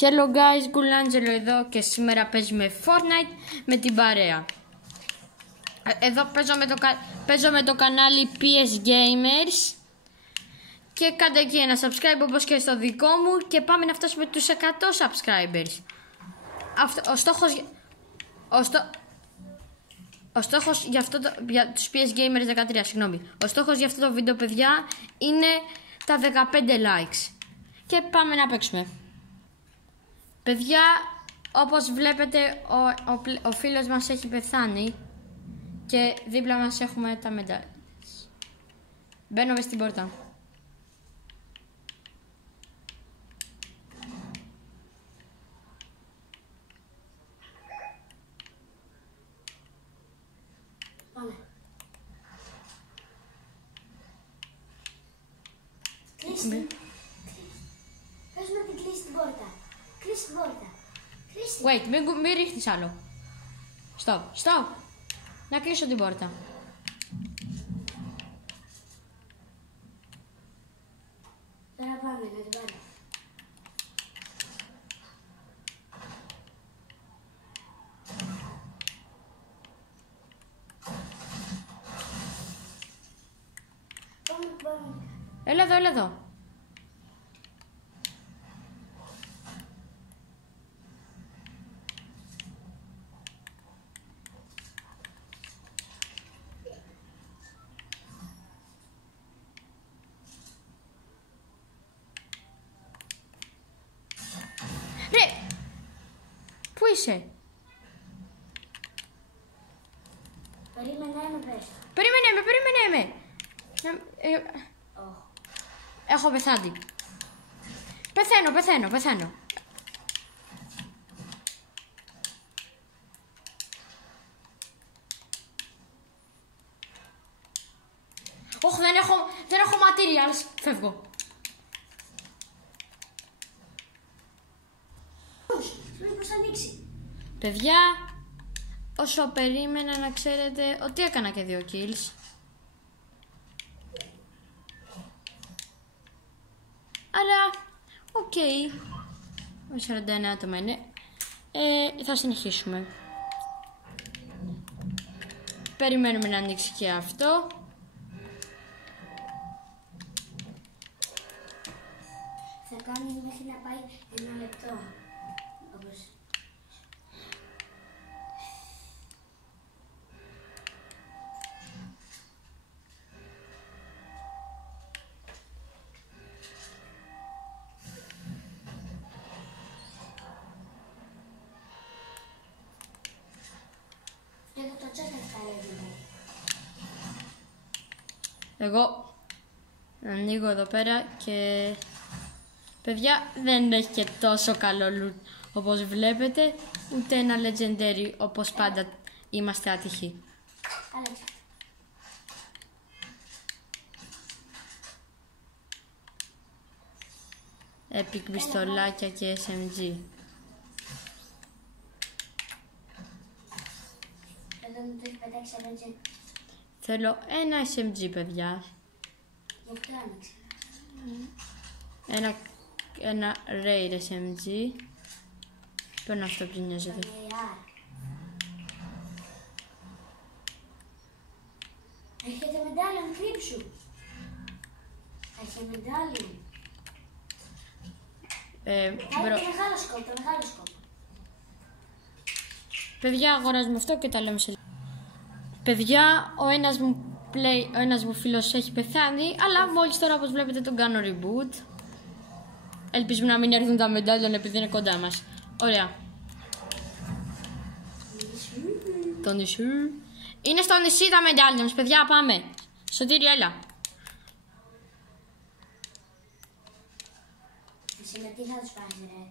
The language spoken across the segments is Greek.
Hello guys, Ghoulangello εδώ και σήμερα παίζουμε Fortnite με την παρέα. Εδώ παίζω με το κανάλι PS Gamers και κάντε εκεί ένα subscribe όπως και στο δικό μου και πάμε να φτάσουμε τους 100 subscribers. Ο στόχος για τους PS Gamers 13, συγγνώμη. Ο στόχος για αυτό το βίντεο, παιδιά, είναι τα 15 likes. Και πάμε να παίξουμε. Παιδιά, όπως βλέπετε, ο φίλος μας έχει πεθάνει και δίπλα μας έχουμε τα μεντάλια. Μπαίνω μες στην πόρτα. Πάμε. Κλείστη. Πες να την κλείσει την πόρτα. Κλείσει την πόρτα. Wait, μην ρίχνεις άλλο. Stop. Να κλείσω την πόρτα. Τώρα πάμε να την πάρω. Πάμε. Έλα εδώ. Ρε! Πού είσαι? Περίμενε με πες. Περίμενε με. Έχω πεθάνει. Πεθαίνω. Όχι, δεν έχω materials. Φεύγω. Μήπως ανοίξει. Παιδιά, όσο περίμενα να ξέρετε ότι έκανα και 2 kills. Άρα, οκ. 41 άτομα είναι. Θα συνεχίσουμε. Περιμένουμε να ανοίξει και αυτό. Θα κάνει μέχρι να πάει 1 λεπτό. Όπως... το chat θα κάνει. Εγώ ανοίγω εδώ πέρα και... Παιδιά, δεν έχει και τόσο καλό loot όπως βλέπετε, ούτε ένα legendary όπως πάντα είμαστε άτυχοι. Epic πιστολάκια και SMG. Εδώ μου το έχει πετάξει SMG. Θέλω ένα SMG, παιδιά. Γι' αυτό άνοιξε. Ένα Rare SMG. Παίρνω αυτό που νοιάζεται. Έχετε μετάλλιον, κρύψου. Έχει μετάλλιον. Πάρε το μεγάλο σκόπο, Παιδιά, αγοράζουμε αυτό και τα λέμε σε λίγο. Παιδιά, ο ένας μου φίλος έχει πεθάνει, αλλά μόλις τώρα, όπως βλέπετε, τον κάνω reboot. Ελπίζουμε να μην έρθουν τα μετάλλια επειδή είναι κοντά μας. Ωραία. Το νησί. Είναι στο νησί τα μετάλλια, παιδιά, πάμε. Σωτήρι, έλα. Εσύ με τι θα τους πάρεις, ρε?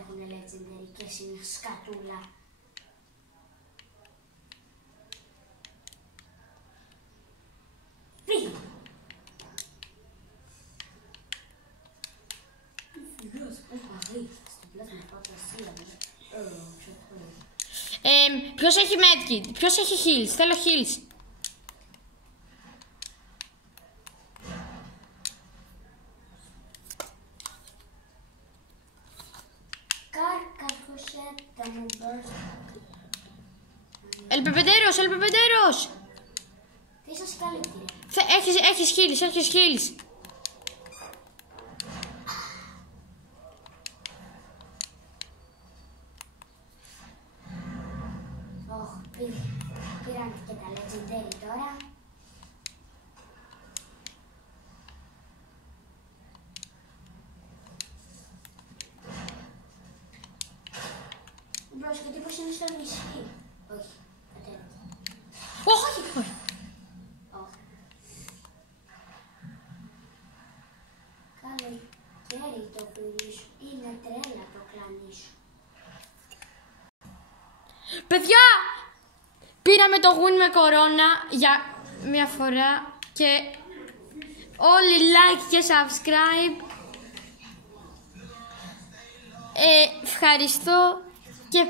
Έχουνε legendary και εσύ μια σκατούλα. Φύγε! Ποιος έχει medkit, ποιος έχει heals, θέλω heals. θα μου δώσει. Ελπεπεντέρος, ελπεπεντέρος! Τι σας καλύτερη. Έχεις χείλης. Πήραν και τα legendary τώρα. Μπρος, και τύπος είναι στο νησί. Όχι, κατέβηκε. Όχι. Καλοκαίρι το παιδί σου. Είναι τρέλα το κλανί σου. Παιδιά, πήραμε το win με κορώνα για μια φορά και όλοι like και subscribe. Ευχαριστώ και